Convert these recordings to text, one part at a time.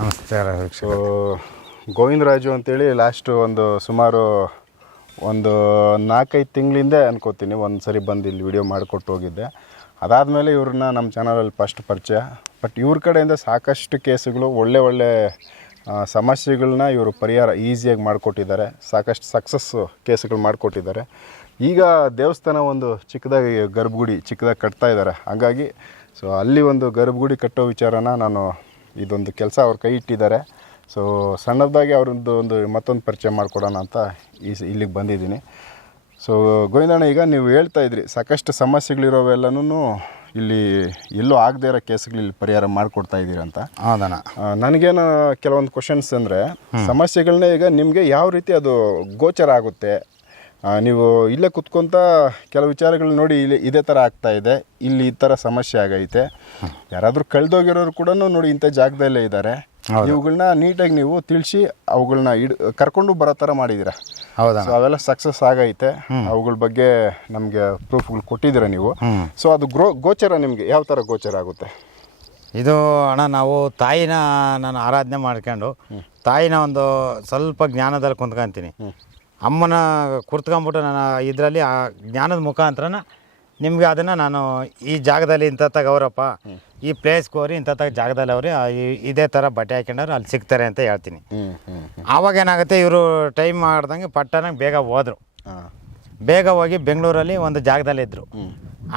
ನಮಸ್ಕಾರ ವೀಕ್ಷಕ ಗೋವಿಂದರಾಜು ಅಂತೇಳಿ ಲಾಸ್ಟು ಒಂದು ಸುಮಾರು ಒಂದು ನಾಲ್ಕೈದು ತಿಂಗಳಿಂದ ಅನ್ಕೋತೀನಿ ಒಂದು ಸರಿ ಬಂದು ಇಲ್ಲಿ ವಿಡಿಯೋ ಮಾಡಿಕೊಟ್ಟು ಹೋಗಿದ್ದೆ. ಅದಾದಮೇಲೆ ಇವ್ರನ್ನ ನಮ್ಮ ಚಾನಲಲ್ಲಿ ಫಸ್ಟ್ ಪರಿಚಯ. ಬಟ್ ಇವ್ರ ಕಡೆಯಿಂದ ಸಾಕಷ್ಟು ಕೇಸುಗಳು, ಒಳ್ಳೆ ಒಳ್ಳೆ ಸಮಸ್ಯೆಗಳನ್ನ ಇವರು ಪರಿಹಾರ ಈಸಿಯಾಗಿ ಮಾಡಿಕೊಟ್ಟಿದ್ದಾರೆ. ಸಾಕಷ್ಟು ಸಕ್ಸಸ್ಸು ಕೇಸುಗಳು ಮಾಡಿಕೊಟ್ಟಿದ್ದಾರೆ. ಈಗ ದೇವಸ್ಥಾನ ಒಂದು ಚಿಕ್ಕದಾಗಿ, ಗರ್ಭಗುಡಿ ಚಿಕ್ಕದಾಗಿ ಕಟ್ತಾ ಇದ್ದಾರೆ. ಹಾಗಾಗಿ ಸೊ ಅಲ್ಲಿ ಒಂದು ಗರ್ಭಗುಡಿ ಕಟ್ಟೋ ವಿಚಾರನ ನಾನು ಇದೊಂದು ಕೆಲಸ ಅವ್ರ ಕೈ ಇಟ್ಟಿದ್ದಾರೆ. ಸೊ ಸಣ್ಣದಾಗಿ ಅವ್ರದ್ದು ಒಂದು ಮತ್ತೊಂದು ಪರಿಚಯ ಮಾಡಿಕೊಡೋಣ ಅಂತ ಈ ಇಲ್ಲಿಗೆ ಬಂದಿದ್ದೀನಿ. ಸೊ ಗೋವಿಂದಣ್ಣ ಈಗ ನೀವು ಹೇಳ್ತಾ ಇದ್ರಿ ಸಾಕಷ್ಟು ಸಮಸ್ಯೆಗಳಿರೋವೆಲ್ಲನೂ ಇಲ್ಲಿ ಎಲ್ಲೂ ಆಗದೇ ಇರೋ ಕೇಸ್ಗಳು ಇಲ್ಲಿ ಪರಿಹಾರ ಮಾಡಿಕೊಡ್ತಾ ಇದ್ದೀರಂತ ಅಂತ. ಹೌದಣ್ಣ. ನನಗೇನು ಕೆಲವೊಂದು ಕ್ವಶನ್ಸ್ ಅಂದರೆ ಸಮಸ್ಯೆಗಳನ್ನೇ ಈಗ ನಿಮಗೆ ಯಾವ ರೀತಿ ಅದು ಗೋಚರ ಆಗುತ್ತೆ ನೀವು ಇಲ್ಲೇ ಕುತ್ಕೊಂತ ಕೆಲವು ವಿಚಾರಗಳು ನೋಡಿ ಇಲ್ಲಿ ಇದೇ ಥರ ಆಗ್ತಾ ಇದೆ. ಇಲ್ಲಿ ಈ ಥರ ಸಮಸ್ಯೆ ಆಗೈತೆ. ಯಾರಾದರೂ ಕಳೆದೋಗಿರೋರು ಕೂಡ ನೋಡಿ ಇಂಥ ಜಾಗದಲ್ಲೇ ಇದ್ದಾರೆ. ಇವುಗಳನ್ನ ನೀಟಾಗಿ ನೀವು ತಿಳಿಸಿ ಅವುಗಳನ್ನ ಇಡ್ ಕರ್ಕೊಂಡು ಬರೋ ಥರ ಮಾಡಿದ್ದೀರಾ ಹೌದಾ? ಸೊ ಅವೆಲ್ಲ ಸಕ್ಸಸ್ ಆಗೈತೆ. ಅವುಗಳ ಬಗ್ಗೆ ನಮಗೆ ಪ್ರೂಫ್ಗಳು ಕೊಟ್ಟಿದ್ದೀರ ನೀವು? ಸೊ ಅದು ಗ್ರೋ ಗೋಚರ ನಿಮಗೆ ಯಾವ ಥರ ಗೋಚರ ಆಗುತ್ತೆ? ಇದು ಅಣ್ಣ ನಾವು ತಾಯಿನ ನಾನು ಆರಾಧನೆ ಮಾಡ್ಕೊಂಡು ತಾಯಿನ ಒಂದು ಸ್ವಲ್ಪ ಜ್ಞಾನದಲ್ಲಿ ಕುಂತ್ಕೊಂತೀನಿ. ಅಮ್ಮನ ಕುರ್ತ್ಕೊಂಬಿಟ್ಟು ನಾನು ಇದರಲ್ಲಿ ಆ ಜ್ಞಾನದ ಮುಖಾಂತರನ ನಿಮಗೆ ಅದನ್ನು ನಾನು ಈ ಜಾಗದಲ್ಲಿ ಇಂಥ ಅವರಪ್ಪ ಈ ಪ್ಲೇಸ್ಗೆ ಹೋಗ್ರಿ ಇಂಥ ಜಾಗದಲ್ಲಿ ಅವ್ರಿ ಇದೇ ಥರ ಬಟ್ಟೆ ಹಾಕೊಂಡವ್ರು ಅಲ್ಲಿ ಸಿಗ್ತಾರೆ ಅಂತ ಹೇಳ್ತೀನಿ. ಆವಾಗ ಏನಾಗುತ್ತೆ ಇವರು ಟೈಮ್ ಮಾಡ್ದಂಗೆ ಪಟ್ಟಣಕ್ಕೆ ಬೇಗ ಹೋದರು. ಬೇಗ ಹೋಗಿ ಬೆಂಗಳೂರಲ್ಲಿ ಒಂದು ಜಾಗದಲ್ಲಿದ್ದರು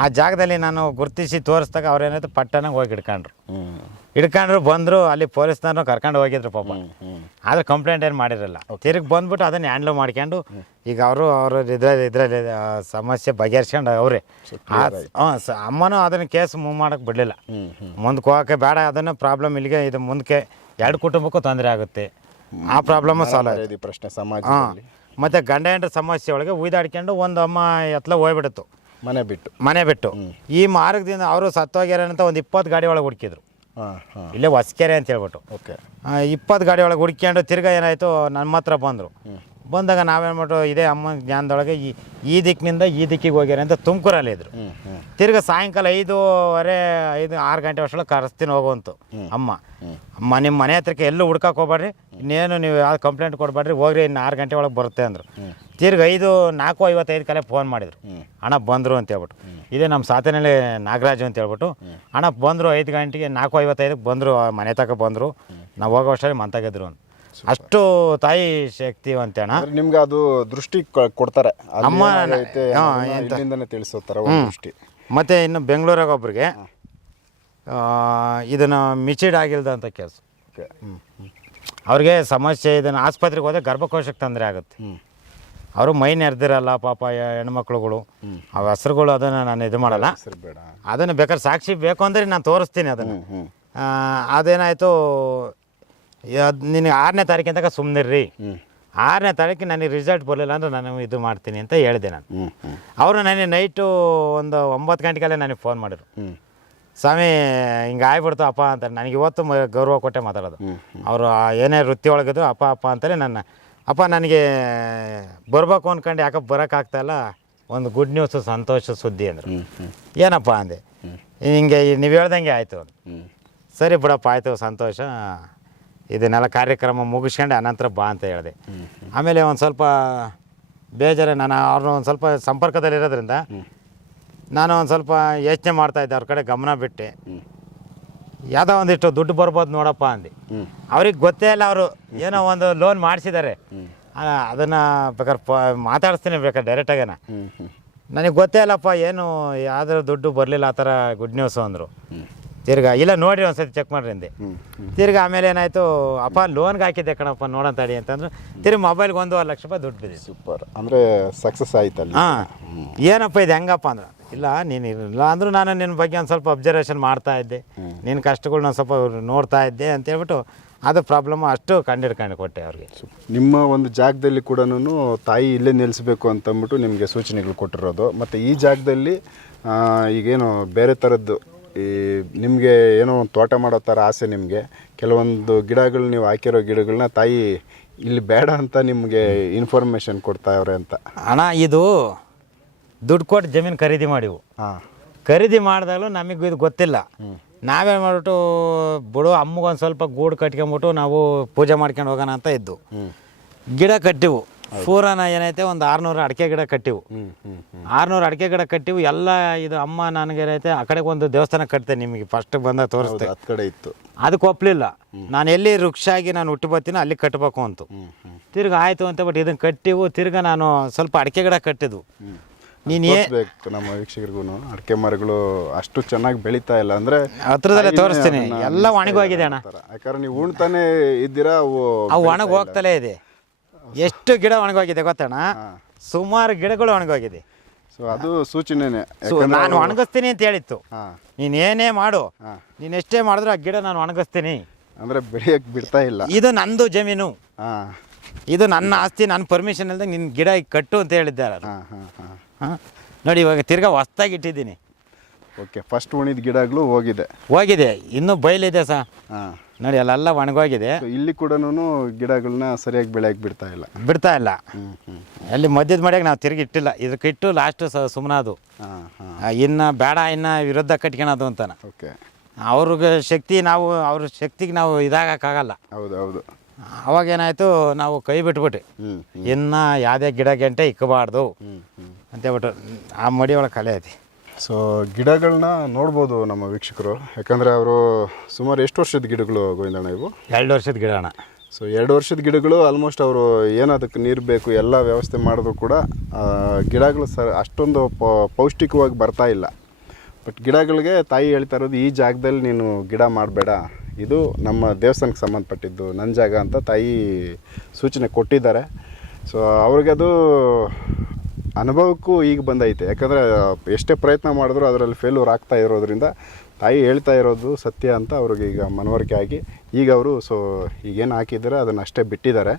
ಆ ಜಾಗದಲ್ಲಿ ನಾನು ಗುರುತಿಸಿ ತೋರಿಸ್ದಾಗ ಅವ್ರೇನಾಯ್ತು ಪಟ್ಟಣಕ್ಕೆ ಹೋಗಿ ಹಿಡ್ಕೊಂಡ್ರು. ಹಿಡ್ಕೊಂಡ್ರು ಬಂದರು ಅಲ್ಲಿ ಪೊಲೀಸ್ನವ್ರನ್ನ ಕರ್ಕೊಂಡು ಹೋಗಿದ್ರು ಪಾಪ. ಆದ್ರೆ ಕಂಪ್ಲೇಂಟ್ ಏನು ಮಾಡಿರಲ್ಲ ತಿರುಗಿ ಬಂದ್ಬಿಟ್ಟು ಅದನ್ನ ಹ್ಯಾಂಡಲ್ ಮಾಡ್ಕೊಂಡು ಈಗ ಅವರು ಅವರು ಇದ್ರಲ್ಲಿ ಇದರಲ್ಲಿ ಸಮಸ್ಯೆ ಬಗೆಹರಿಸ್ಕೊಂಡು ಅವರೇ. ಹಾಂ ಅಮ್ಮನೂ ಅದನ್ನು ಕೇಸ್ ಮೂವ್ ಮಾಡೋಕ್ಕೆ ಬಿಡಲಿಲ್ಲ. ಮುಂದಕ್ಕೆ ಹೋಗೋಕೆ ಬೇಡ ಅದನ್ನು ಪ್ರಾಬ್ಲಮ್ ಇಲ್ಲಿಗೆ ಇದು ಮುಂದಕ್ಕೆ ಎರಡು ಕುಟುಂಬಕ್ಕೂ ತೊಂದರೆ ಆಗುತ್ತೆ. ಆ ಪ್ರಾಬ್ಲಮ್ ಸಾಲ್ವ್ ಪ್ರಶ್ನೆ ಸಮಾಜ ಪ್ರಶ್ನೆ ಹಾಂ. ಮತ್ತು ಗಂಡ ಹೆಂಡ್ರ ಸಮಸ್ಯೆ ಒಳಗೆ ಉಯ್ದಾಡ್ಕೊಂಡು ಒಂದು ಅಮ್ಮ ಎತ್ತಲ ಹೋಗ್ಬಿಡುತ್ತು. ಮನೆ ಬಿಟ್ಟು. ಮನೆ ಬಿಟ್ಟು. ಈ ಮಾರ್ಗದಿಂದ ಅವರು ಸತ್ತೋಗ್ಯಾರಂತ ಒಂದು ಇಪ್ಪತ್ತು ಗಾಡಿ ಒಳಗೆ ಹುಡುಕಿದ್ರು. ಇಲ್ಲೇ ಹೊಸಕೆರೆ ಅಂತ ಹೇಳ್ಬಿಟ್ಟು. ಓಕೆ. ಇಪ್ಪತ್ತು ಗಾಡಿ ಒಳಗೆ ಹುಡ್ಕೊಂಡು ತಿರ್ಗಾ ಏನಾಯಿತು ನಮ್ಮ ಹತ್ರ ಬಂದರು. ಬಂದಾಗ ನಾವೇನು ಮಾಡ್ರು ಇದೇ ಅಮ್ಮನ ಜ್ಞಾನದೊಳಗೆ ಈ ಈ ದಿಕ್ಕಿನಿಂದ ಈ ದಿಕ್ಕಿಗೆ ಹೋಗ್ಯಾರ ಅಂತ ತುಮಕೂರಲ್ಲಿ ಇದ್ರು. ತಿರ್ಗ ಸಾಯಂಕಾಲ ಐದೂವರೆ ಐದು ಆರು ಗಂಟೆ ವರ್ಷ ಕರೆಸ್ತೀನಿ ಹೋಗುವಂತು ಅಮ್ಮ. ಅಮ್ಮ ನಿಮ್ಮ ಮನೆ ಹತ್ರಕ್ಕೆ ಎಲ್ಲೂ ಹುಡ್ಕಕ್ಕೆ ಹೋಗ್ಬೇಡ್ರಿ. ಇನ್ನೇನು ನೀವು ಯಾವ್ದು ಕಂಪ್ಲೇಂಟ್ ಕೊಡಬೇಡ್ರಿ ಹೋಗ್ರಿ ಇನ್ನು ಆರು ಗಂಟೆ ಒಳಗೆ ಬರುತ್ತೆ ಅಂದರು. ತಿರ್ಗ ಐದು ನಾಲ್ಕು ಐವತ್ತೈದು ಕಲೆ ಫೋನ್ ಮಾಡಿದ್ರು. ಅಣ್ಣ ಬಂದರು ಅಂತ ಹೇಳ್ಬಿಟ್ಟು. ಇದೇ ನಮ್ಮ ಸಾತನಲ್ಲಿ ನಾಗರಾಜು ಅಂತ ಹೇಳ್ಬಿಟ್ಟು ಅಣ್ಣ ಬಂದರು ಐದು ಗಂಟೆಗೆ ನಾಲ್ಕು ಐವತ್ತೈದಕ್ಕೆ ಬಂದರು ಮನೆ ತಕ ಬಂದರು. ನಾವು ಹೋಗೋ ಅಷ್ಟರಲ್ಲಿ ಮಂತಾಗಿದ್ರು ಅಂತ ಅಷ್ಟು ತಾಯಿ ಶಕ್ತಿ ಅಣ್ಣ. ಅಂದ್ರೆ ನಿಮ್ಗೆ ಅದು ದೃಷ್ಟಿ ಕೊಡ್ತಾರೆ. ನಮ್ಮ ಅಮ್ಮ ಏನಾಗೈತೆ ಹಾ, ಅನ್ನೋದನ್ನ ಎಂತ? ಇಲ್ಲಿಂದನೇ ತಿಳಿಸೋ ಥರ ಒಂದು ದೃಷ್ಟಿ. ಮತ್ತು ಇನ್ನು ಬೆಂಗಳೂರಾಗ ಒಬ್ರಿಗೆ ಇದನ್ನು ಮಿಚಿಡ್ ಆಗಿಲ್ದ ಅಂತ ಹ್ಞೂ ಅವ್ರಿಗೆ ಸಮಸ್ಯೆ ಇದನ್ನು ಆಸ್ಪತ್ರೆಗೆ ಹೋದ್ರೆ ಗರ್ಭಕೋಶಕ್ಕೆ ತೊಂದರೆ ಆಗುತ್ತೆ. ಅವರು ಮೈ ನೆರೆದಿರಲ್ಲ ಪಾಪ ಹೆಣ್ಮಕ್ಳುಗಳು. ಅವು ಹೆಸ್ರುಗಳು ಅದನ್ನು ನಾನು ಇದು ಮಾಡಲ್ಲ. ಬೇಡ. ಅದನ್ನು ಬೇಕಾದ್ರೆ ಸಾಕ್ಷಿ ಬೇಕು ಅಂದರೆ ನಾನು ತೋರಿಸ್ತೀನಿ ಅದನ್ನು. ಅದೇನಾಯಿತು ಅದು ನಿನಗೆ ಆರನೇ ತಾರೀಕಿನ ತನಕ ಸುಮ್ಮನಿರ್ರಿ ಆರನೇ ತಾರೀಕಿಗೆ ನನಗೆ ರಿಸಲ್ಟ್ ಬರಲಿಲ್ಲ ಅಂದ್ರೆ ನಾನು ಇದು ಮಾಡ್ತೀನಿ ಅಂತ ಹೇಳಿದೆ ನಾನು. ಅವರು ನನಗೆ ನೈಟು ಒಂದು ಒಂಬತ್ತು ಗಂಟೆಗೆಲ್ಲ ನನಗೆ ಫೋನ್ ಮಾಡಿದ್ರು. ಸ್ವಾಮಿ ಹಿಂಗೆ ಆಗ್ಬಿಡ್ತು ಅಪ್ಪ ಅಂತ. ನನಗೆ ಇವತ್ತು ಗೌರವ ಕೊಟ್ಟೆ ಮಾತಾಡೋದು. ಅವರು ಏನೇ ವೃತ್ತಿ ಒಳಗಿದ್ರು ಅಪ್ಪ ಅಪ್ಪ ಅಂತಲೇ ನನ್ನ ಅಪ್ಪ ನನಗೆ ಬರ್ಬೇಕು ಅಂದ್ಕೊಂಡು ಯಾಕಪ್ಪ ಬರೋಕ್ಕಾಗ್ತಾಯಿಲ್ಲ. ಒಂದು ಗುಡ್ ನ್ಯೂಸು ಸಂತೋಷ ಸುದ್ದಿ ಅಂದರು. ಏನಪ್ಪ ಅಂದೆ? ಹಿಂಗೆ ನೀವು ಹೇಳ್ದಂಗೆ ಆಯಿತು ಸರಿ ಬಿಡಪ್ಪ ಆಯಿತು ಸಂತೋಷ. ಇದನ್ನೆಲ್ಲ ಕಾರ್ಯಕ್ರಮ ಮುಗಿಸ್ಕೊಂಡು ಅನಂತರ ಬಾ ಅಂತ ಹೇಳಿದೆ. ಆಮೇಲೆ ಒಂದು ಸ್ವಲ್ಪ ಬೇಜಾರು ನಾನು ಅವ್ರನ್ನ ಒಂದು ಸ್ವಲ್ಪ ಸಂಪರ್ಕದಲ್ಲಿರೋದ್ರಿಂದ ನಾನು ಒಂದು ಸ್ವಲ್ಪ ಯೋಚನೆ ಮಾಡ್ತಾಯಿದ್ದೆ ಅವ್ರ ಕಡೆ ಗಮನ ಬಿಟ್ಟೆ. ಯಾವುದೋ ಒಂದಿಷ್ಟು ದುಡ್ಡು ಬರ್ಬೋದು ನೋಡಪ್ಪ ಅಂದು. ಅವ್ರಿಗೆ ಗೊತ್ತೇ ಇಲ್ಲ ಅವರು ಏನೋ ಒಂದು ಲೋನ್ ಮಾಡಿಸಿದ್ದಾರೆ ಅದನ್ನು ಬೇಕಾದ್ರೆ ಪ ಮಾತಾಡಿಸ್ತೀನಿ ಬೇಕಾದ್ರೆ ಡೈರೆಕ್ಟಾಗೇನ ನನಗೆ ಗೊತ್ತೇ ಇಲ್ಲಪ್ಪ ಏನು ಯಾವ್ದಾರು ದುಡ್ಡು ಬರಲಿಲ್ಲ ಆ ಥರ ಗುಡ್ ನ್ಯೂಸು ಅಂದರು. ತಿರ್ಗಾ ಇಲ್ಲ ನೋಡಿರಿ ಒಂದ್ಸತಿ ಚೆಕ್ ಮಾಡ್ರಿ ಅಂದೆ. ತಿರ್ಗ ಆಮೇಲೆ ಏನಾಯ್ತು ಅಪ್ಪ ಲೋನ್ಗೆ ಹಾಕಿದ್ದೆ ಕಣಪ್ಪ ನೋಡೋಣ ತಡಿ ಅಂತಂದ್ರು. ತಿರ್ಗಿ ಮೊಬೈಲ್ಗೆ ಒಂದೂವರೆ ಲಕ್ಷ ರೂಪಾಯಿ ದುಡ್ಡು ಬಿದ್ದಿದೆ ಸೂಪರ್ ಅಂದರೆ ಸಕ್ಸಸ್ ಆಯ್ತಲ್ಲ ಹಾಂ. ಏನಪ್ಪ ಇದು ಹೆಂಗಪ್ಪ ಅಂದ್ರೆ? ಇಲ್ಲ ನೀನು ಇಲ್ಲ ಅಂದರೂ ನಾನು ನಿನ್ನ ಬಗ್ಗೆ ಒಂದು ಸ್ವಲ್ಪ ಅಬ್ಸರ್ವೇಷನ್ ಮಾಡ್ತಾ ಇದ್ದೆ. ನಿನ್ನ ಕಷ್ಟಗಳನ್ನ ಸ್ವಲ್ಪ ನೋಡ್ತಾ ಇದ್ದೆ ಅಂತ ಹೇಳ್ಬಿಟ್ಟು ಅದು ಪ್ರಾಬ್ಲಮ್ ಅಷ್ಟು ಕಂಡಿಡ್ಕೊಂಡು ಕೊಟ್ಟೆ ಅವ್ರಿಗೆ. ನಿಮ್ಮ ಒಂದು ಜಾಗದಲ್ಲಿ ಕೂಡ ತಾಯಿ ಇಲ್ಲೇ ನಿಲ್ಲಿಸ್ಬೇಕು ಅಂತಂದ್ಬಿಟ್ಟು ನಿಮಗೆ ಸೂಚನೆಗಳು ಕೊಟ್ಟಿರೋದು. ಮತ್ತು ಈ ಜಾಗದಲ್ಲಿ ಈಗೇನು ಬೇರೆ ಥರದ್ದು ಈ ನಿಮಗೆ ಏನೋ ಒಂದು ತೋಟ ಮಾಡೋ ಥರ ಆಸೆ ನಿಮಗೆ. ಕೆಲವೊಂದು ಗಿಡಗಳು ನೀವು ಹಾಕಿರೋ ಗಿಡಗಳನ್ನ ತಾಯಿ ಇಲ್ಲಿ ಬೇಡ ಅಂತ ನಿಮಗೆ ಇನ್ಫಾರ್ಮೇಷನ್ ಕೊಡ್ತಾವ್ರೆ ಅಂತ. ಅಣ್ಣ ಇದು ದುಡ್ಡು ಕೊಟ್ಟು ಜಮೀನು ಖರೀದಿ ಮಾಡಿವು. ಹಾಂ. ಖರೀದಿ ಮಾಡಿದಾಗಲೂ ನಮಗೆ ಇದು ಗೊತ್ತಿಲ್ಲ. ನಾವೇನು ಮಾಡ್ಬಿಟ್ಟು ಬಿಡು ಅಮ್ಮಗೊಂದು ಸ್ವಲ್ಪ ಗೂಡು ಕಟ್ಕೊಂಬಿಟ್ಟು ನಾವು ಪೂಜೆ ಮಾಡ್ಕೊಂಡು ಹೋಗೋಣ ಅಂತ ಇದ್ದು. ಗಿಡ ಕಟ್ಟಿವು. ಪೂರನ ಏನೈತೆ? ಒಂದು ಆರ್ನೂರು ಅಡಿಕೆ ಗಿಡ ಕಟ್ಟಿವು. ಆರ್ನೂರು ಅಡಿಕೆ ಗಿಡ ಕಟ್ಟಿವು. ಎಲ್ಲ ಇದು ಅಮ್ಮ ನನಗೆ ಏನೈತೆ? ಆ ಕಡೆಗೆ ಒಂದು ದೇವಸ್ಥಾನ ಕಟ್ತೆ ನಿಮಗೆ. ಫಸ್ಟ್ ಬಂದ ತೋರಿಸ್ತೆ. ಕಡೆ ಇತ್ತು. ಅದಕ್ಕೆ ಒಪ್ಪಲಿಲ್ಲ ನಾನು ಎಲ್ಲಿ ವೃಕ್ಷಾಗಿ ನಾನು ಹುಟ್ಟಿ ಬರ್ತೀನೋ ಅಲ್ಲಿ ಕಟ್ಟಬೇಕು ಅಂತ. ತಿರ್ಗಿ ಆಯಿತು ಅಂತ ಬಟ್ ಇದನ್ನು ಕಟ್ಟಿವು. ತಿರ್ಗ ನಾನು ಸ್ವಲ್ಪ ಅಡಿಕೆ ಗಿಡ ಕಟ್ಟಿದ್ವು ನೀನು ನಮ್ಮ ವೀಕ್ಷಕರಿಗೂ. ಅಡಿಕೆ ಮರಗಳು ಅಷ್ಟು ಚೆನ್ನಾಗಿ ಬೆಳೀತಾ ಇಲ್ಲ ಅಂದ್ರೆ ಹತ್ರದಲ್ಲೇ ತೋರಿಸ್ತೀನಿ. ಎಲ್ಲ ಒಣಗೋಗಿದೆ ಅಣ್ಣ. ಯಾಕಂದ್ರೆ ನೀವು ಉಣ್ತಾನೆ ಇದ್ದೀರಾ ಅವು ಒಣಗಿ ಹೋಗ್ತಲೇ ಇದೆ. ಎಷ್ಟು ಗಿಡ ಒಣಗೋಗಿದೆ ಗೊತ್ತಣ್ಣ ಸುಮಾರು ಗಿಡಗಳು ಒಣಗೋಗಿದೆ. ಸೊ ಅದು ಸೂಚನೆನೆ. ಸೊ ನಾನು ಒಣಗಿಸ್ತೀನಿ ಅಂತ ಹೇಳಿತ್ತು. ಹಾಂ. ನೀನು ಏನೇ ಮಾಡು. ನೀನು ಎಷ್ಟೇ ಮಾಡಿದ್ರು ಆ ಗಿಡ ನಾನು ಒಣಗಿಸ್ತೀನಿ. ಅಂದ್ರೆ ಬೆಳೆಯಕ್ ಬಿಡ್ತಾ ಇಲ್ಲ. ಇದು ನಂದು ಜಮೀನು. ಹಾಂ. ಇದು ನನ್ನ ಆಸ್ತಿ ನನ್ನ ಪರ್ಮಿಷನ್ ಇಲ್ಲದೆ ನಿನ್ನ ಗಿಡ ಈಗ ಕಟ್ಟು ಅಂತ ಹೇಳಿದ್ದಾರೆ ಹಾಂ ಹಾಂ ಹಾಂ. ಹಾಂ? ನೋಡಿ ಇವಾಗ ತಿರ್ಗಾ ಹೊಸ್ತಾಗಿ ಇಟ್ಟಿದ್ದೀನಿ. ಓಕೆ ಫಸ್ಟ್ ಉಣಿದ ಗಿಡಗಳು ಹೋಗಿದೆ. ಹೋಗಿದೆ. ಇನ್ನೂ ಬಯಲಿದೆ ಹಾಂ. ನೋಡಿ ಅಲ್ಲೆಲ್ಲ ಒಣಗೋಗಿದೆ. ಇಲ್ಲಿ ಕೂಡ ಗಿಡಗಳನ್ನ ಸರಿಯಾಗಿ ಬೆಳೆಯಕ್ಕೆ ಬಿಡ್ತಾ ಇಲ್ಲ. ಬಿಡ್ತಾ ಇಲ್ಲ. ಅಲ್ಲಿ ಮಧ್ಯದ ಮಡಿಯಾಗ ನಾವು ತಿರುಗಿ ಇಟ್ಟಿಲ್ಲ. ಇದಕ್ಕೆ ಇಟ್ಟು ಲಾಸ್ಟ್ ಸುಮ್ಮನದು ಇನ್ನ ಬೇಡ ಇನ್ನು ವಿರುದ್ಧ ಕಟ್ಕೊಳೋದು ಅಂತಾನೆ. ಓಕೆ. ಅವ್ರಿಗೆ ಶಕ್ತಿ ನಾವು ಅವ್ರ ಶಕ್ತಿಗೆ ನಾವು ಇದಾಗಕ್ಕಾಗಲ್ಲ. ಹೌದು ಹೌದು. ಅವಾಗ ಏನಾಯ್ತು ನಾವು ಕೈ ಬಿಟ್ಬಿಟ್ಟು ಇನ್ನ ಯಾವುದೇ ಗಿಡ ಗಂಟೆ ಇಕ್ಕಬಾರ್ದು ಅಂತ ಹೇಳ್ಬಿಟ್ಟು ಅಂತೇಳ್ಬಿಟ್ಟು ಆ ಮಡಿ ಒಳಗೆ ಕಲೆ ಐತಿ ಸೊ ಗಿಡಗಳನ್ನ ನೋಡ್ಬೋದು ನಮ್ಮ ವೀಕ್ಷಕರು. ಯಾಕಂದರೆ ಅವರು ಸುಮಾರು ಎಷ್ಟು ವರ್ಷದ ಗಿಡಗಳು ಗೋವಿಂದಣ್ಣ ಇವು? ಎರಡು ವರ್ಷದ ಗಿಡ ಅಣ್ಣ. ಸೊ ಎರಡು ವರ್ಷದ ಗಿಡಗಳು ಆಲ್ಮೋಸ್ಟ್ ಅವರು ಏನದಕ್ಕೆ ಅದಕ್ಕೆ ನೀರು ಬೇಕು ಎಲ್ಲ ವ್ಯವಸ್ಥೆ ಮಾಡಿದ್ರು ಕೂಡ ಗಿಡಗಳು ಸರ್ ಅಷ್ಟೊಂದು ಪ- ಪೌಷ್ಟಿಕವಾಗಿ ಬರ್ತಾ ಇಲ್ಲ. ಬಟ್ ಗಿಡಗಳಿಗೆ ತಾಯಿ ಹೇಳ್ತಾ ಇರೋದು ಈ ಜಾಗದಲ್ಲಿ ನೀನು ಗಿಡ ಮಾಡಬೇಡ. ಇದು ನಮ್ಮ ದೇವಸ್ಥಾನಕ್ಕೆ ಸಂಬಂಧಪಟ್ಟಿದ್ದು ನನ್ನ ಜಾಗ ಅಂತ ತಾಯಿ ಸೂಚನೆ ಕೊಟ್ಟಿದ್ದಾರೆ. ಸೊ ಅವ್ರಿಗದು ಅನುಭವಕ್ಕೂ ಈಗ ಬಂದೈತೆ. ಯಾಕಂದರೆ ಎಷ್ಟೇ ಪ್ರಯತ್ನ ಮಾಡಿದ್ರು ಅದರಲ್ಲಿ ಫೇಲ್ಯೂರ್ ಆಗ್ತಾ ಇರೋದ್ರಿಂದ ತಾಯಿ ಹೇಳ್ತಾ ಇರೋದು ಸತ್ಯ ಅಂತ ಅವ್ರಿಗೆ ಈಗ ಮನವರಿಕೆ ಆಗಿ ಈಗ ಅವರು ಸೊ ಈಗೇನು ಹಾಕಿದ್ದಾರೆ ಅದನ್ನು ಅಷ್ಟೇ ಬಿಟ್ಟಿದ್ದಾರೆ.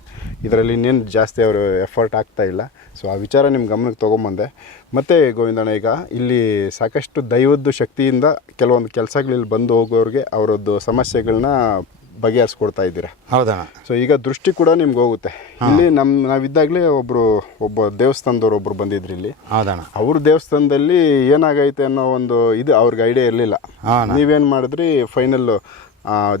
ಇದರಲ್ಲಿ ಇನ್ನೇನು ಜಾಸ್ತಿ ಅವರು ಎಫರ್ಟ್ ಆಗ್ತಾ ಇಲ್ಲ. ಸೊ ಆ ವಿಚಾರ ನಿಮ್ಮ ಗಮನಕ್ಕೆ ತೊಗೊಂಬಂದೆ. ಮತ್ತು ಗೋವಿಂದಣ್ಣ, ಈಗ ಇಲ್ಲಿ ಸಾಕಷ್ಟು ದೈವದ್ದು ಶಕ್ತಿಯಿಂದ ಕೆಲವೊಂದು ಕೆಲಸಗಳಲ್ಲಿ ಬಂದು ಹೋಗೋರಿಗೆ ಅವರದ್ದು ಸಮಸ್ಯೆಗಳನ್ನ ಬಗೆಹರಿಸ್ಕೊಡ್ತಾ ಇದ್ದೀರಾ? ಹೌದಾ ಸೊ ಈಗ ದೃಷ್ಟಿ ಕೂಡ ನಿಮ್ಗೆ ಹೋಗುತ್ತೆ. ಇಲ್ಲಿ ನಮ್ಮ ನಾವಿದ್ದಾಗಲೇ ಒಬ್ರು ಒಬ್ಬ ದೇವಸ್ಥಾನದವ್ರು ಒಬ್ರು ಬಂದಿದ್ರು ಇಲ್ಲಿ. ಹೌದಣ್ಣ. ಅವ್ರ ದೇವಸ್ಥಾನದಲ್ಲಿ ಏನಾಗೈತೆ ಅನ್ನೋ ಒಂದು ಇದು ಅವ್ರಿಗೆ ಐಡಿಯಾ ಇರಲಿಲ್ಲ. ನೀವೇನು ಮಾಡಿದ್ರಿ? ಫೈನಲ್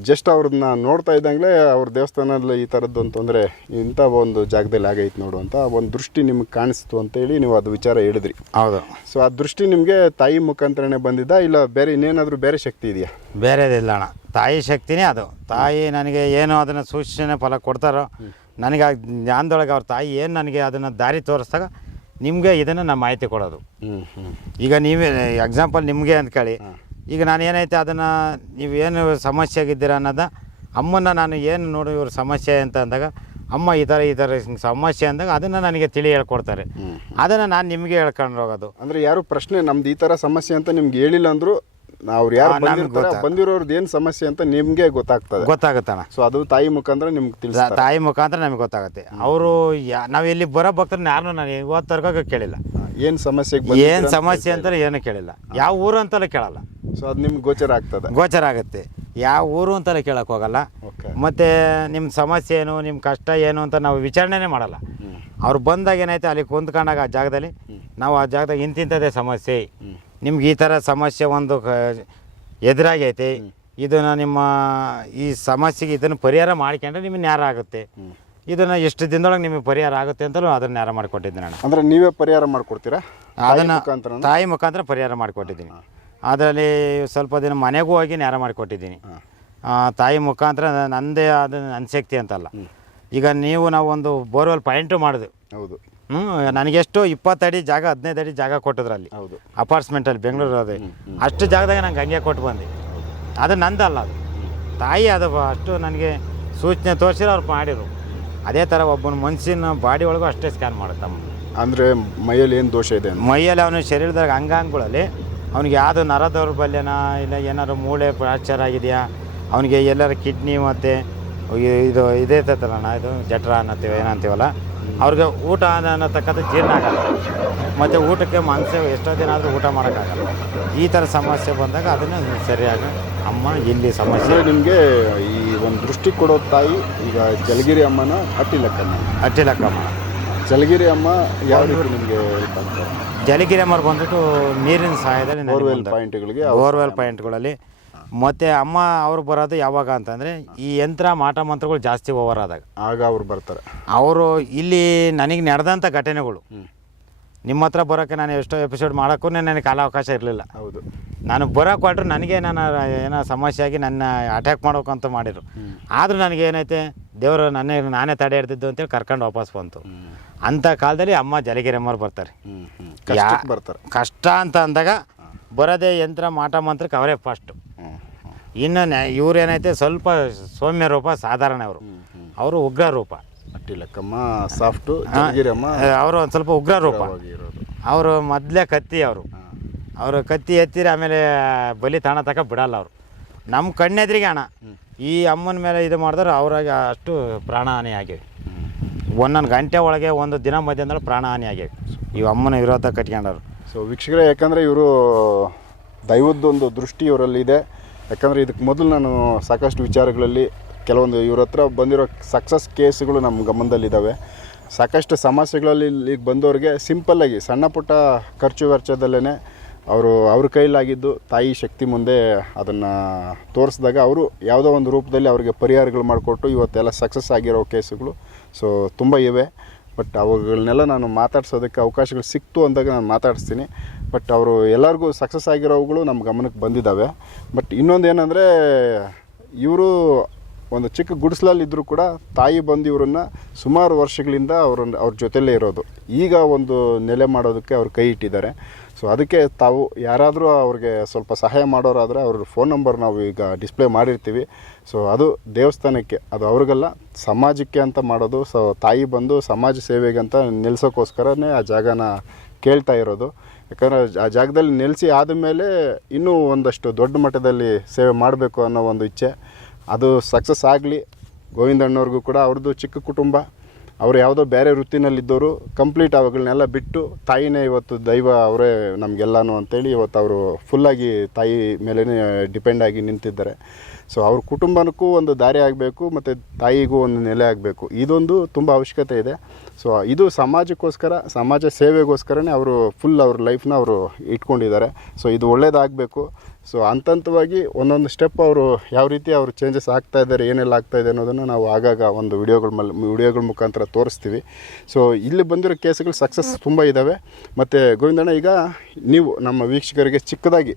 ಜಸ್ಟ್ ಅವ್ರನ್ನ ನೋಡ್ತಾ ಇದ್ದಂಗೆ ಅವ್ರ ದೇವಸ್ಥಾನದಲ್ಲಿ ಈ ಥರದ್ದು ಒಂದು ತೊಂದರೆ ಇಂಥ ಒಂದು ಜಾಗದಲ್ಲಿ ಆಗೈತೆ ನೋಡು ಅಂತ ಒಂದು ದೃಷ್ಟಿ ನಿಮ್ಗೆ ಕಾಣಿಸ್ತು ಅಂತೇಳಿ ನೀವು ಅದು ವಿಚಾರ ಹೇಳಿದ್ರಿ. ಹೌದು. ಸೊ ಆ ದೃಷ್ಟಿ ನಿಮಗೆ ತಾಯಿ ಮುಖಾಂತರನೇ ಬಂದಿದ್ದ ಇಲ್ಲ ಬೇರೆ ಇನ್ನೇನಾದರೂ ಬೇರೆ ಶಕ್ತಿ ಇದೆಯಾ? ಬೇರೆದಿಲ್ಲ ಅಣ್ಣ. ತಾಯಿ ಶಕ್ತಿನೇ ಅದು. ತಾಯಿ ನನಗೆ ಏನು ಅದನ್ನು ಸೂಚನೆ ಫಲ ಕೊಡ್ತಾರೋ ನನಗೆ ಆ ಜ್ಞಾನದೊಳಗೆ ಅವ್ರ ತಾಯಿ ಏನು ನನಗೆ ಅದನ್ನು ದಾರಿ ತೋರಿಸ್ದಾಗ ನಿಮಗೆ ಇದನ್ನು ನಾನು ಮಾಹಿತಿ ಕೊಡೋದು. ಹ್ಞೂ ಹ್ಞೂ ಈಗ ನೀವೇ ಎಕ್ಸಾಂಪಲ್ ನಿಮಗೆ ಅಂದ್ಕೊಳ್ಳಿ ಈಗ ನಾನು ಏನೈತೆ ಅದನ್ನು ನೀವು ಏನು ಸಮಸ್ಯೆ ಆಗಿದ್ದೀರ ಅನ್ನೋದ ಅಮ್ಮನ ನಾನು ಏನು ನೋಡಿ ಇವ್ರ ಸಮಸ್ಯೆ ಅಂತ ಅಂದಾಗ ಅಮ್ಮ ಈ ಥರ ಈ ಥರ ಸಮಸ್ಯೆ ಅಂದಾಗ ಅದನ್ನು ನನಗೆ ತಿಳಿ ಹೇಳ್ಕೊಡ್ತಾರೆ. ಅದನ್ನು ನಾನು ನಿಮಗೆ ಹೇಳ್ಕೊಂಡು ಹೋಗೋದು. ಅಂದರೆ ಯಾರು ಪ್ರಶ್ನೆ ನಮ್ದು ಈ ಥರ ಸಮಸ್ಯೆ ಅಂತ ನಿಮ್ಗೆ ಹೇಳಿಲ್ಲ ಅಂದ್ರು ಅವ್ರು ಯಾರು ಹಾ, ಬಂದಿರ್ತಾರೆ ಬಂದಿರೋರ್ದು ಏನು ಸಮಸ್ಯೆ ಅಂತ ನಿಮಗೆ ಗೊತ್ತಾಗ್ತದೆ. ಗೊತ್ತಾಗುತ್ತಣ್ಣ. ಸೊ ಅದು ತಾಯಿ ಮುಖಾಂತರ ನಿಮ್ಗೆ ತಿಳಿಸ ತಾಯಿ ಮುಖಾಂತರ ನಮಗೆ ಗೊತ್ತಾಗುತ್ತೆ. ಅವರು ನಾವು ಇಲ್ಲಿ ಬರೋ ಭಕ್ತರನ್ನ ಯಾರನ್ನೂ ನಾನು ಇವತ್ತರ್ಗ ಕೇಳಿಲ್ಲ. ಏನು ಸಮಸ್ಯೆ ಏನು ಸಮಸ್ಯೆ ಅಂತಾರೆ ಏನು ಕೇಳಿಲ್ಲ. ಯಾವ ಊರು ಅಂತಲೇ ಕೇಳಲ್ಲ. ಸೊ ಅದು ನಿಮ್ಗೆ ಗೋಚರ ಆಗ್ತದೆ. ಗೋಚರ ಆಗುತ್ತೆ. ಯಾವ ಊರು ಅಂತಲೇ ಕೇಳಕ್ಕೆ ಹೋಗಲ್ಲ. ಮತ್ತೆ ನಿಮ್ಮ ಸಮಸ್ಯೆ ಏನು ನಿಮ್ಮ ಕಷ್ಟ ಏನು ಅಂತ ನಾವು ವಿಚಾರಣೆನೇ ಮಾಡಲ್ಲ. ಅವ್ರು ಬಂದಾಗ ಏನಾಯ್ತು ಅಲ್ಲಿ ಕುಂತ್ಕೊಂಡಾಗ ಆ ಜಾಗದಲ್ಲಿ ನಾವು ಆ ಜಾಗದಾಗ ಇಂತಿಂಥದ್ದೇ ಸಮಸ್ಯೆ. ನಿಮ್ಗೆ ಈ ಥರ ಸಮಸ್ಯೆ ಒಂದು ಎದುರಾಗೈತೆ. ಇದನ್ನು ನಿಮ್ಮ ಈ ಸಮಸ್ಯೆಗೆ ಇದನ್ನು ಪರಿಹಾರ ಮಾಡ್ಕೊಂಡ್ರೆ ನಿಮ್ಗೆ ನ್ಯಾರ ಆಗುತ್ತೆ. ಇದನ್ನು ಎಷ್ಟು ದಿನದೊಳಗೆ ನಿಮಗೆ ಪರಿಹಾರ ಆಗುತ್ತೆ ಅಂತಲೂ ಅದನ್ನು ನ್ಯಾರ ಮಾಡಿಕೊಟ್ಟಿದ್ದೆ ನಾನು ಅಂದ್ರೆ ನೀವೇ ಪರಿಹಾರ ಮಾಡಿಕೊಡ್ತೀರಾ? ಅದನ್ನು ತಾಯಿ ಮುಖಾಂತರ ಪರಿಹಾರ ಮಾಡಿಕೊಟ್ಟಿದ್ದೀನಿ. ಅದರಲ್ಲಿ ಸ್ವಲ್ಪ ದಿನ ಮನೆಗೂ ಹೋಗಿ ನ್ಯಾರ ಮಾಡಿಕೊಟ್ಟಿದ್ದೀನಿ. ತಾಯಿ ಮುಖಾಂತರ ನಂದೇ ಆದ ನನ್ನ ಶಕ್ತಿ ಅಂತಲ್ಲ ಈಗ ನೀವು ನಾವು ಒಂದು ಬೋರ್ವೆಲ್ ಪಾಯಿಂಟು ಮಾಡಿದ್ವಿ ಹೌದು. ಹ್ಞೂ ನನಗೆಷ್ಟು ಇಪ್ಪತ್ತಡಿ ಜಾಗ ಹದಿನೈದು ಅಡಿ ಜಾಗ ಕೊಟ್ಟಿದ್ರಲ್ಲಿ. ಹೌದು. ಅಪಾರ್ಟ್ಮೆಂಟಲ್ಲಿ ಬೆಂಗಳೂರು ಅದೇ. ಅಷ್ಟು ಜಾಗದಾಗ ನಂಗೆ ಹಂಗೆ ಕೊಟ್ಟು ಬಂದೆ. ಅದು ನಂದಲ್ಲ ಅದು. ತಾಯಿ ಅದು ಅಷ್ಟು ನನಗೆ ಸೂಚನೆ ತೋರಿಸಿರೋ ಅವ್ರು ಮಾಡಿರು ಅದೇ ಥರ ಒಬ್ಬನ ಮನ್ಸಿನ ಬಾಡಿ ಒಳಗೂ ಅಷ್ಟೇ ಸ್ಕ್ಯಾನ್ ಮಾಡುತ್ತಮ್ಮ ಅಂದರೆ ಮೈಯಲ್ಲಿ ಏನು ದೋಷ ಇದೆ ಮೈಯಲ್ಲಿ ಅವನ ಶರೀರದಾಗ ಅಂಗಾಂಗಗಳಲ್ಲಿ ಅವನಿಗೆ ಯಾವುದು ನರ ದೌರ್ಬಲ್ಯನ ಇಲ್ಲ ಏನಾದ್ರು ಮೂಳೆ ಫ್ರಾಕ್ಚರ್ ಆಗಿದೆಯಾ ಅವನಿಗೆ ಎಲ್ಲರ ಕಿಡ್ನಿ ಮತ್ತು ಇದು ಇದೇ ಇರ್ತೈತಲ್ಲಣ್ಣ ಇದು ಜಠರ ಅನ್ನತ್ತೀವಿ ಏನಂತೀವಲ್ಲ ಅವ್ರಿಗೆ ಊಟ ಅನ್ನತಕ್ಕಂಥ ಜೀರ್ಣ ಆಗಲ್ಲ. ಮತ್ತು ಊಟಕ್ಕೆ ಮಾಂಸ ಎಷ್ಟೋ ದಿನ ಆದರೂ ಊಟ ಮಾಡೋಕ್ಕಾಗಲ್ಲ. ಈ ಥರ ಸಮಸ್ಯೆ ಬಂದಾಗ ಅದನ್ನು ಸರಿಯಾಗಿ ಅಮ್ಮ ಇಲ್ಲಿ ಸಮಸ್ಯೆ ನಿಮಗೆ ಈ ಒಂದು ದೃಷ್ಟಿ ಕೊಡೋ ತಾಯಿ ಈಗ ಜಲಗಿರಿ ಅಮ್ಮನ ಅಟ್ಟಿಲಕ್ಕಮ್ಮ ಅಟ್ಟಿಲಕ್ಕಮ್ಮ ಜಲಗಿರಿ ಅಮ್ಮ ಯಾವ ರೀತಿ ನಿಮಗೆ ಹೆಲ್ಪ್ ಆಗ್ತಾರೆ ಜಲಗಿರಿ ಅಮ್ಮರು ಬಂದ್ಬಿಟ್ಟು ನೀರಿನ ಸಹಾಯದಲ್ಲಿ ಬೋರ್ವೆಲ್ ಪಾಯಿಂಟ್ಗಳಿಗೆ ಬೋರ್ವೆಲ್ ಪಾಯಿಂಟ್ಗಳಲ್ಲಿ. ಮತ್ತು ಅಮ್ಮ ಅವ್ರು ಬರೋದು ಯಾವಾಗ ಅಂತಂದರೆ ಈ ಯಂತ್ರ ಮಾಟ ಮಂತ್ರಗಳು ಜಾಸ್ತಿ ಓವರ್ ಆದಾಗ. ಆಗ ಅವ್ರು ಬರ್ತಾರೆ. ಅವರು ಇಲ್ಲಿ ನನಗೆ ನಡೆದಂಥ ಘಟನೆಗಳು. ನಿಮ್ಮ ಹತ್ರ ಬರೋಕ್ಕೆ ನಾನು ಎಷ್ಟೋ ಎಪಿಸೋಡ್ ಮಾಡೋಕ್ಕೂ ನನಗೆ ಕಾಲಾವಕಾಶ ಇರಲಿಲ್ಲ. ಹೌದು. ನಾನು ಬರೋಕೆ ಹೊಟ್ರು ನನಗೆ ನಾನು ಏನೋ ಸಮಸ್ಯೆ ಆಗಿ ನನ್ನ ಅಟ್ಯಾಕ್ ಮಾಡೋಕಂತ ಮಾಡಿದ್ರು. ಆದರೂ ನನಗೆ ಏನೈತೆ ದೇವರು ನನ್ನೇ ನಾನೇ ತಡೆ ಹಿಡ್ದಿದ್ದು ಅಂತೇಳಿ ಕರ್ಕೊಂಡು ವಾಪಸ್ ಬಂತು. ಅಂಥ ಕಾಲದಲ್ಲಿ ಅಮ್ಮ ಜಲಗಿರಮ್ಮವ್ರು ಬರ್ತಾರೆ. ಬರ್ತಾರೆ. ಕಷ್ಟ ಅಂತ ಅಂದಾಗ ಬರೋದೇ ಯಂತ್ರ ಮಾಟ ಮಂತ್ರಕ್ಕೆ ಅವರೇ ಫಸ್ಟು ಇನ್ನು ನ- ಇವ್ರು ಏನೈತೆ ಸ್ವಲ್ಪ ಸೌಮ್ಯ ರೂಪ ಸಾಧಾರಣ ಅವರು ಅವರು ಉಗ್ರ ರೂಪ. ಅಟ್ಟಿಲಕ್ಕಮ್ಮ ಸಾಫ್ಟು ಅವರು ಒಂದು ಸ್ವಲ್ಪ ಉಗ್ರ ರೂಪ. ಇರೋದು. ಅವರು ಮೊದಲೇ ಕತ್ತಿ ಅವರು. ಅವರು ಕತ್ತಿ ಎತ್ತಿರಿ ಆಮೇಲೆ ಬಲಿ ತಾಣ ತಕ ಬಿಡಲ್ಲ ಅವರು. ನಮ್ಮ ಕಣ್ಣೆದ್ರಿಗೆ ಅಣ್ಣ. ಈ ಅಮ್ಮನ ಮೇಲೆ ಇದು ಮಾಡಿದ್ರೆ ಅವ್ರಾಗ ಅಷ್ಟು ಪ್ರಾಣಹಾನಿ ಆಗಿವೆ ಒಂದೊಂದು ಗಂಟೆ ಒಳಗೆ ಒಂದು ದಿನ ಮಧ್ಯಾಹ್ನದಲ್ಲಿ ಪ್ರಾಣಹಾನಿ ಆಗಿವೆ ಈ ಅಮ್ಮನ ವಿರೋಧ ಕಟ್ಕೊಂಡವ್ರು. ಸೊ ವೀಕ್ಷಕರೇ, ಯಾಕಂದರೆ ಇವರು ದೈವದ್ದೊಂದು ದೃಷ್ಟಿ ಇವರಲ್ಲಿ ಇದೆ. ಯಾಕಂದರೆ ಇದಕ್ಕೆ ಮೊದಲು ನಾನು ಸಾಕಷ್ಟು ವಿಚಾರಗಳಲ್ಲಿ ಕೆಲವೊಂದು ಇವ್ರ ಹತ್ರ ಬಂದಿರೋ ಸಕ್ಸಸ್ ಕೇಸ್ಗಳು ನಮ್ಮ ಗಮನದಲ್ಲಿದ್ದಾವೆ ಸಾಕಷ್ಟು ಸಮಸ್ಯೆಗಳಲ್ಲಿ ಇಲ್ಲಿಗೆ ಬಂದವ್ರಿಗೆ ಸಿಂಪಲ್ಲಾಗಿ ಸಣ್ಣ ಪುಟ್ಟ ಖರ್ಚು ವೆಚ್ಚದಲ್ಲೇ ಅವರು ಅವ್ರ ಕೈಲಾಗಿದ್ದು ತಾಯಿ ಶಕ್ತಿ ಮುಂದೆ ಅದನ್ನು ತೋರಿಸಿದಾಗ ಅವರು ಯಾವುದೋ ಒಂದು ರೂಪದಲ್ಲಿ ಅವರಿಗೆ ಪರಿಹಾರಗಳು ಮಾಡಿಕೊಟ್ಟು ಇವತ್ತೆಲ್ಲ ಸಕ್ಸಸ್ ಆಗಿರೋ ಕೇಸುಗಳು ಸೊ ತುಂಬ ಇವೆ. ಬಟ್ ಅವುಗಳನ್ನೆಲ್ಲ ನಾನು ಮಾತಾಡ್ಸೋದಕ್ಕೆ ಅವಕಾಶಗಳು ಸಿಕ್ತು ಅಂದಾಗ ನಾನು ಮಾತಾಡಿಸ್ತೀನಿ. ಬಟ್ ಅವರು ಎಲ್ಲರಿಗೂ ಸಕ್ಸಸ್ ಆಗಿರೋವುಗಳು ನಮ್ಮ ಗಮನಕ್ಕೆ ಬಂದಿದ್ದಾವೆ. ಬಟ್ ಇನ್ನೊಂದು ಏನಂದರೆ, ಇವರು ಒಂದು ಚಿಕ್ಕ ಗುಡಿಸ್ಲಲ್ಲಿದ್ದರೂ ಕೂಡ ತಾಯಿ ಬಂದು ಇವರನ್ನು ಸುಮಾರು ವರ್ಷಗಳಿಂದ ಅವ್ರನ್ನ ಅವ್ರ ಜೊತೆಲೇ ಇರೋದು. ಈಗ ಒಂದು ನೆಲೆ ಮಾಡೋದಕ್ಕೆ ಅವ್ರು ಕೈ ಇಟ್ಟಿದ್ದಾರೆ. ಸೊ ಅದಕ್ಕೆ ತಾವು ಯಾರಾದರೂ ಅವ್ರಿಗೆ ಸ್ವಲ್ಪ ಸಹಾಯ ಮಾಡೋರಾದರೆ ಅವ್ರ ಫೋನ್ ನಂಬರ್ ನಾವು ಈಗ ಡಿಸ್ಪ್ಲೇ ಮಾಡಿರ್ತೀವಿ. ಸೊ ಅದು ದೇವಸ್ಥಾನಕ್ಕೆ, ಅದು ಅವ್ರಿಗಲ್ಲ, ಸಮಾಜಕ್ಕೆ ಅಂತ ಮಾಡೋದು. ಸೊ ತಾಯಿ ಬಂದು ಸಮಾಜ ಸೇವೆಗೆ ಅಂತ ನಿಲ್ಸೋಕ್ಕೋಸ್ಕರನೇ ಆ ಜಾಗನ ಕೇಳ್ತಾ ಇರೋದು. ಯಾಕಂದರೆ ಆ ಜಾಗದಲ್ಲಿ ನೆಲೆಸಿ ಆದಮೇಲೆ ಇನ್ನೂ ಒಂದಷ್ಟು ದೊಡ್ಡ ಮಟ್ಟದಲ್ಲಿ ಸೇವೆ ಮಾಡಬೇಕು ಅನ್ನೋ ಒಂದು ಇಚ್ಛೆ. ಅದು ಸಕ್ಸಸ್ ಆಗಲಿ, ಗೋವಿಂದಣ್ಣವ್ರಿಗೂ ಕೂಡ ಅವ್ರದ್ದು ಚಿಕ್ಕ ಕುಟುಂಬ. ಅವರು ಯಾವುದೋ ಬೇರೆ ವೃತ್ತಿನಲ್ಲಿದ್ದವರು ಕಂಪ್ಲೀಟ್ ಅವುಗಳನ್ನೆಲ್ಲ ಬಿಟ್ಟು ತಾಯಿನೇ ಇವತ್ತು ದೈವ ಅವರೇ ನಮಗೆಲ್ಲಾನು ಅಂತೇಳಿ ಇವತ್ತು ಅವರು ಫುಲ್ಲಾಗಿ ತಾಯಿ ಮೇಲೇ ಡಿಪೆಂಡ್ ಆಗಿ ನಿಂತಿದ್ದಾರೆ. ಸೊ ಅವ್ರ ಕುಟುಂಬಕ್ಕೂ ಒಂದು ದಾರಿ ಆಗಬೇಕು ಮತ್ತು ತಾಯಿಗೂ ಒಂದು ನೆಲೆ ಆಗಬೇಕು. ಇದೊಂದು ತುಂಬ ಅವಶ್ಯಕತೆ ಇದೆ. ಸೊ ಇದು ಸಮಾಜಕ್ಕೋಸ್ಕರ, ಸಮಾಜ ಸೇವೆಗೋಸ್ಕರನೇ ಅವರು ಫುಲ್ ಅವ್ರ ಲೈಫ್ನ ಅವರು ಇಟ್ಕೊಂಡಿದ್ದಾರೆ. ಸೊ ಇದು ಒಳ್ಳೇದಾಗಬೇಕು. ಸೊ ಅಂತಂತವಾಗಿ ಒಂದೊಂದು ಸ್ಟೆಪ್ ಅವರು ಯಾವ ರೀತಿ ಅವರು ಚೇಂಜಸ್ ಆಗ್ತಾ ಇದ್ದಾರೆ ಏನೆಲ್ಲ ಆಗ್ತಾ ಇದೆ ಅನ್ನೋದನ್ನು ನಾವು ಆಗಾಗ ಒಂದು ವಿಡಿಯೋಗಳ ಮೇಲೆ ವಿಡಿಯೋಗಳ ಮುಖಾಂತರ ತೋರಿಸ್ತೀವಿ. ಸೊ ಇಲ್ಲಿ ಬಂದಿರೋ ಕೇಸ್ಗಳು ಸಕ್ಸಸ್ ತುಂಬ ಇದ್ದಾವೆ ಮತ್ತು ಗೋವಿಂದಣ್ಣ ಈಗ ನೀವು ನಮ್ಮ ವೀಕ್ಷಕರಿಗೆ ಚಿಕ್ಕದಾಗಿ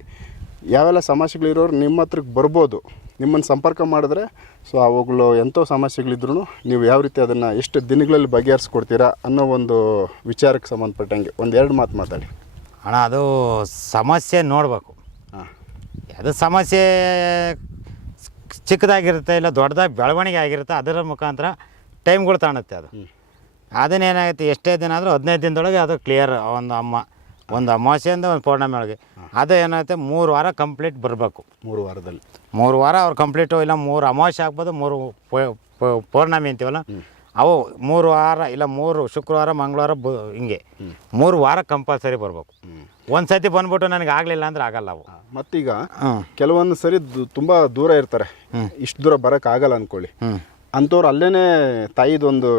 ಯಾವೆಲ್ಲ ಸಮಸ್ಯೆಗಳಿರೋರು ನಿಮ್ಮ ಹತ್ರಕ್ಕೆ ಬರ್ಬೋದು. ನಿಮ್ಮನ್ನು ಸಂಪರ್ಕ ಮಾಡಿದ್ರೆ ಸೊ ಅವುಗಳು ಎಂಥೋ ಸಮಸ್ಯೆಗಳಿದ್ರು ನೀವು ಯಾವ ರೀತಿ ಅದನ್ನು ಎಷ್ಟು ದಿನಗಳಲ್ಲಿ ಬಗೆಹರಿಸ್ಕೊಡ್ತೀರಾ ಅನ್ನೋ ಒಂದು ವಿಚಾರಕ್ಕೆ ಸಂಬಂಧಪಟ್ಟಂಗೆ ಒಂದು ಎರಡು ಮಾತು ಮಾತಾಡಿ. ಅಣ್ಣ ಅದು ಸಮಸ್ಯೆ ನೋಡಬೇಕು. ಅದು ಸಮಸ್ಯೆ ಚಿಕ್ಕದಾಗಿರುತ್ತೆ ಇಲ್ಲ ದೊಡ್ಡದಾಗಿ ಬೆಳವಣಿಗೆ ಆಗಿರುತ್ತೆ ಅದರ ಮುಖಾಂತರ ಟೈಮ್ಗಳು ತಾಣುತ್ತೆ ಅದು. ಅದನ್ನೇನಾಗುತ್ತೆ ಎಷ್ಟೇ ದಿನ ಆದರೂ ಹದಿನೈದು ದಿನದೊಳಗೆ ಅದು ಕ್ಲಿಯರ್ ಒಂದು ಅಮ್ಮ ಒಂದು ಅಮಾವಾಸ್ಯೆಯಿಂದ ಒಂದು ಪೌರ್ಣಮಿ ಒಳಗೆ ಅದು ಏನಾಗುತ್ತೆ ಮೂರು ವಾರ ಕಂಪ್ಲೀಟ್ ಬರಬೇಕು. ಮೂರು ವಾರದಲ್ಲಿ. ಮೂರು ವಾರ ಅವ್ರು ಕಂಪ್ಲೀಟು ಇಲ್ಲ ಮೂರು ಅಮಾವಾಸ್ಯೆ ಆಗ್ಬೋದು ಮೂರು ಪೌರ್ಣಮಿ ಅಂತೀವಲ್ಲ ಅವು ಮೂರು ವಾರ ಇಲ್ಲ ಮೂರು ಶುಕ್ರವಾರ ಮಂಗಳವಾರ ಬ ಹಿಂಗೆ. ಮೂರು ವಾರ ಕಂಪಲ್ಸರಿ ಬರಬೇಕು. ಒಂದು ಸತಿ ಬಂದ್ಬಿಟ್ಟು ನನಗೆ ಆಗಲಿಲ್ಲ ಅಂದ್ರೆ ಆಗಲ್ಲ ಅವು. ಮತ್ತೀಗ ಕೆಲವೊಂದು ಸರಿ ತುಂಬ ತುಂಬಾ ದೂರ ಇರ್ತಾರೆ. ಇಷ್ಟು ದೂರ ಬರಕ್ ಆಗಲ್ಲ ಅನ್ಕೊಳ್ಳಿ. ಅಂಥವ್ರು ಅಲ್ಲೇನೆ ತಾಯಿದೊಂದು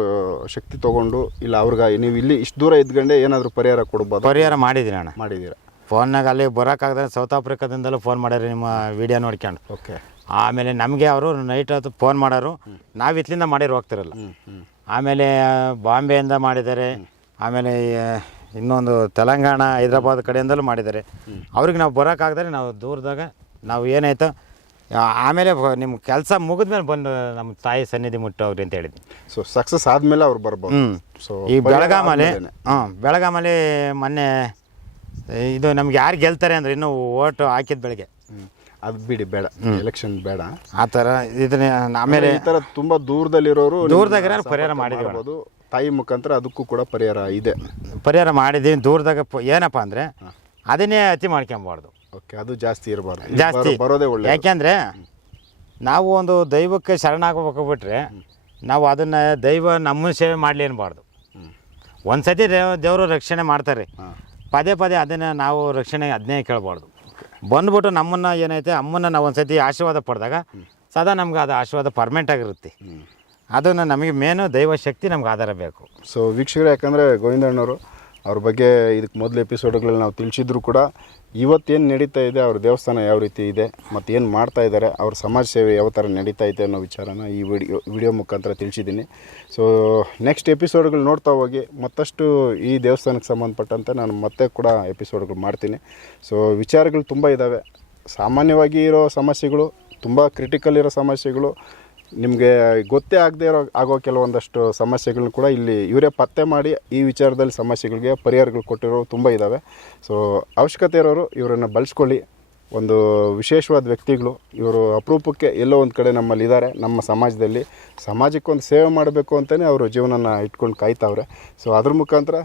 ಶಕ್ತಿ ತಗೊಂಡು ಇಲ್ಲ ಅವ್ರಿಗೆ ನೀವು ಇಲ್ಲಿ ಇಷ್ಟು ದೂರ ಇದ್ಕೊಂಡೆ ಏನಾದರೂ ಪರಿಹಾರ ಕೊಡ್ಬೋದು? ಪರಿಹಾರ ಮಾಡಿದ್ದೀನಿ ಅಣ್ಣ. ಮಾಡಿದ್ದೀರಾ ಫೋನ್ನಾಗ ಅಲ್ಲಿ ಬರೋಕ್ಕಾಗದ್ರೆ ಸೌತ್ ಆಫ್ರಿಕಾದಿಂದಲೂ ಫೋನ್ ಮಾಡ್ಯಾರ ನಿಮ್ಮ ವಿಡಿಯೋ ನೋಡ್ಕೊಂಡು. ಓಕೆ. ಆಮೇಲೆ ನಮಗೆ ಅವರು ನೈಟ್ ಹೊತ್ತು ಫೋನ್ ಮಾಡೋರು. ನಾವು ಇತ್ಲಿಂದ ಮಾಡಿರೋ ಹೋಗ್ತಿರಲ್ಲ. ಆಮೇಲೆ ಬಾಂಬೆಯಿಂದ ಮಾಡಿದ್ದಾರೆ ಆಮೇಲೆ ಇನ್ನೊಂದು ತೆಲಂಗಾಣ ಹೈದ್ರಾಬಾದ್ ಕಡೆಯಿಂದಲೂ ಮಾಡಿದ್ದಾರೆ ಅವ್ರಿಗೆ ನಾವು ಬರೋಕ್ಕಾಗ್ದಾರೆ ನಾವು ದೂರದಾಗ ನಾವು ಏನಾಯ್ತು ಆಮೇಲೆ ನಿಮ್ಮ ಕೆಲಸ ಮುಗಿದ್ಮೇಲೆ ಬಂದು ನಮ್ಮ ತಾಯಿ ಸನ್ನಿಧಿ ಮುಟ್ಟವ್ರಿ ಅಂತ ಹೇಳಿದ್ವಿ ಸೊ ಸಕ್ಸಸ್ ಆದಮೇಲೆ ಅವ್ರು ಬರ್ಬೋದು. ಹ್ಞೂ ಸೊ ಈ ಬೆಳಗಾಮಲ್ಲಿ ಹಾಂ ಬೆಳಗಾಮಲ್ಲಿ ಮೊನ್ನೆ ಇದು ನಮ್ಗೆ ಯಾರು ಗೆಲ್ತಾರೆ ಅಂದ್ರೆ ಇನ್ನೂ ಓಟು ಹಾಕಿದ ಬೆಳಗ್ಗೆ. ಅದು ಬಿಡಿ ಬೇಡ. ಎಲೆಕ್ಷನ್ ಬೇಡ. ಆ ಥರ ಇದನ್ನ ಆಮೇಲೆ ಈ ತರ ತುಂಬಾ ದೂರದಲ್ಲಿರೋರು ದೂರದಾಗ ಪರಿಹಾರ ಮಾಡಿರ್ಬೋದು ತಾಯಿ ಮುಖಾಂತರ ಅದಕ್ಕೂ ಕೂಡ ಪರಿಹಾರ ಇದೆ. ಪರಿಹಾರ ಮಾಡಿದ್ದೀವಿ. ದೂರದಾಗ ಏನಪ್ಪ ಅಂದ್ರೆ ಅದನ್ನೇ ಅತಿ ಮಾಡ್ಕೊಬಾರ್ದು. ಓಕೆ ಅದು ಜಾಸ್ತಿ ಇರಬಾರ್ದು. ಜಾಸ್ತಿ. ಬರೋದೇ ಒಳ್ಳೆ ಯಾಕೆಂದ್ರೆ ನಾವು ಒಂದು ದೈವಕ್ಕೆ ಶರಣಾಗಬೇಕು ಬಿಟ್ರೆ ನಾವು ಅದನ್ನು ದೈವ ನಮ್ಮ ಸೇವೆ ಮಾಡಲಿ ಅನ್ಬಾರ್ದು. ಒಂದು ಸತಿ ದೇವರು ರಕ್ಷಣೆ ಮಾಡ್ತಾರೆ. ಪದೇ ಪದೇ ಅದನ್ನ ನಾವು ರಕ್ಷಣೆ ಅದನ್ನೇ ಕೇಳಬಾರ್ದು. ಬಂದ್ಬಿಟ್ಟು ನಮ್ಮನ್ನು ಏನೈತೆ, ಅಮ್ಮನ್ನ ನಾವು ಒಂದು ಸತಿ ಆಶೀರ್ವಾದ ಪಡೆದಾಗ ಸದಾ ನಮ್ಗೆ ಅದು ಆಶೀರ್ವಾದ ಪರ್ಮನೆಂಟ್ ಆಗಿರುತ್ತೆ. ಅದನ್ನು ನಮಗೆ ಮೇನು ದೈವ ಶಕ್ತಿ ನಮ್ಗೆ ಆಧಾರ ಬೇಕು. ಸೊ ವೀಕ್ಷಕರು, ಯಾಕಂದರೆ ಗೋವಿಂದಣ್ಣವರು ಅವ್ರ ಬಗ್ಗೆ ಇದಕ್ಕೆ ಮೊದಲು ಎಪಿಸೋಡ್ಗಳಲ್ಲಿ ನಾವು ತಿಳಿಸಿದ್ರು ಕೂಡ ಇವತ್ತೇನು ನಡೀತಾ ಇದೆ, ಅವ್ರ ದೇವಸ್ಥಾನ ಯಾವ ರೀತಿ ಇದೆ, ಮತ್ತು ಏನು ಮಾಡ್ತಾ ಇದ್ದಾರೆ ಅವ್ರ ಸಮಾಜ ಸೇವೆ ಯಾವ ಥರ ನಡೀತಾ ಇದೆ ಅನ್ನೋ ವಿಚಾರನ ಈ ವಿಡಿಯೋ ವಿಡಿಯೋ ಮುಖಾಂತರ ತಿಳಿಸಿದ್ದೀನಿ. ಸೊ ನೆಕ್ಸ್ಟ್ ಎಪಿಸೋಡ್ಗಳು ನೋಡ್ತಾ ಹೋಗಿ, ಮತ್ತಷ್ಟು ಈ ದೇವಸ್ಥಾನಕ್ಕೆ ಸಂಬಂಧಪಟ್ಟಂತೆ ನಾನು ಮತ್ತೆ ಕೂಡ ಎಪಿಸೋಡ್ಗಳು ಮಾಡ್ತೀನಿ. ಸೊ ವಿಚಾರಗಳು ತುಂಬ ಇದ್ದಾವೆ ಸಾಮಾನ್ಯವಾಗಿ ಇರೋ ಸಮಸ್ಯೆಗಳು, ತುಂಬ ಕ್ರಿಟಿಕಲ್ ಇರೋ ಸಮಸ್ಯೆಗಳು ನಿಮಗೆ ಗೊತ್ತೇ ಆಗದೆ ಇರೋ, ಆಗೋ ಕೆಲವೊಂದಷ್ಟು ಸಮಸ್ಯೆಗಳನ್ನ ಕೂಡ ಇಲ್ಲಿ ಇವರೇ ಪತ್ತೆ ಮಾಡಿ ಈ ವಿಚಾರದಲ್ಲಿ ಸಮಸ್ಯೆಗಳಿಗೆ ಪರಿಹಾರಗಳು ಕೊಟ್ಟಿರೋ ತುಂಬ ಇದ್ದಾವೆ ಸೊ ಅವಶ್ಯಕತೆ ಇರೋರು ಇವರನ್ನು ಬಳಸ್ಕೊಳ್ಳಿ. ಒಂದು ವಿಶೇಷವಾದ ವ್ಯಕ್ತಿಗಳು. ಇವರು ಅಪರೂಪಕ್ಕೆ ಎಲ್ಲೋ ಒಂದು ಕಡೆ ನಮ್ಮಲ್ಲಿ ಇದ್ದಾರೆ ನಮ್ಮ ಸಮಾಜದಲ್ಲಿ ಸಮಾಜಕ್ಕೊಂದು ಸೇವೆ ಮಾಡಬೇಕು ಅಂತಲೇ ಅವರು ಜೀವನನ ಇಟ್ಕೊಂಡು ಕಾಯ್ತಾವ್ರೆ. ಸೊ ಅದ್ರ ಮುಖಾಂತರ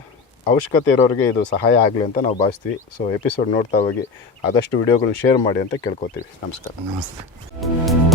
ಅವಶ್ಯಕತೆ ಇರೋರಿಗೆ ಇದು ಸಹಾಯ ಆಗಲಿ ಅಂತ ನಾವು ಭಾವಿಸ್ತೀವಿ. ಸೊ ಎಪಿಸೋಡ್ ನೋಡ್ತಾ ಹೋಗಿ ಆದಷ್ಟು ವಿಡಿಯೋಗಳನ್ನ ಶೇರ್ ಮಾಡಿ ಅಂತ ಕೇಳ್ಕೊತೀವಿ. ನಮಸ್ಕಾರ. ನಮಸ್ತೆ.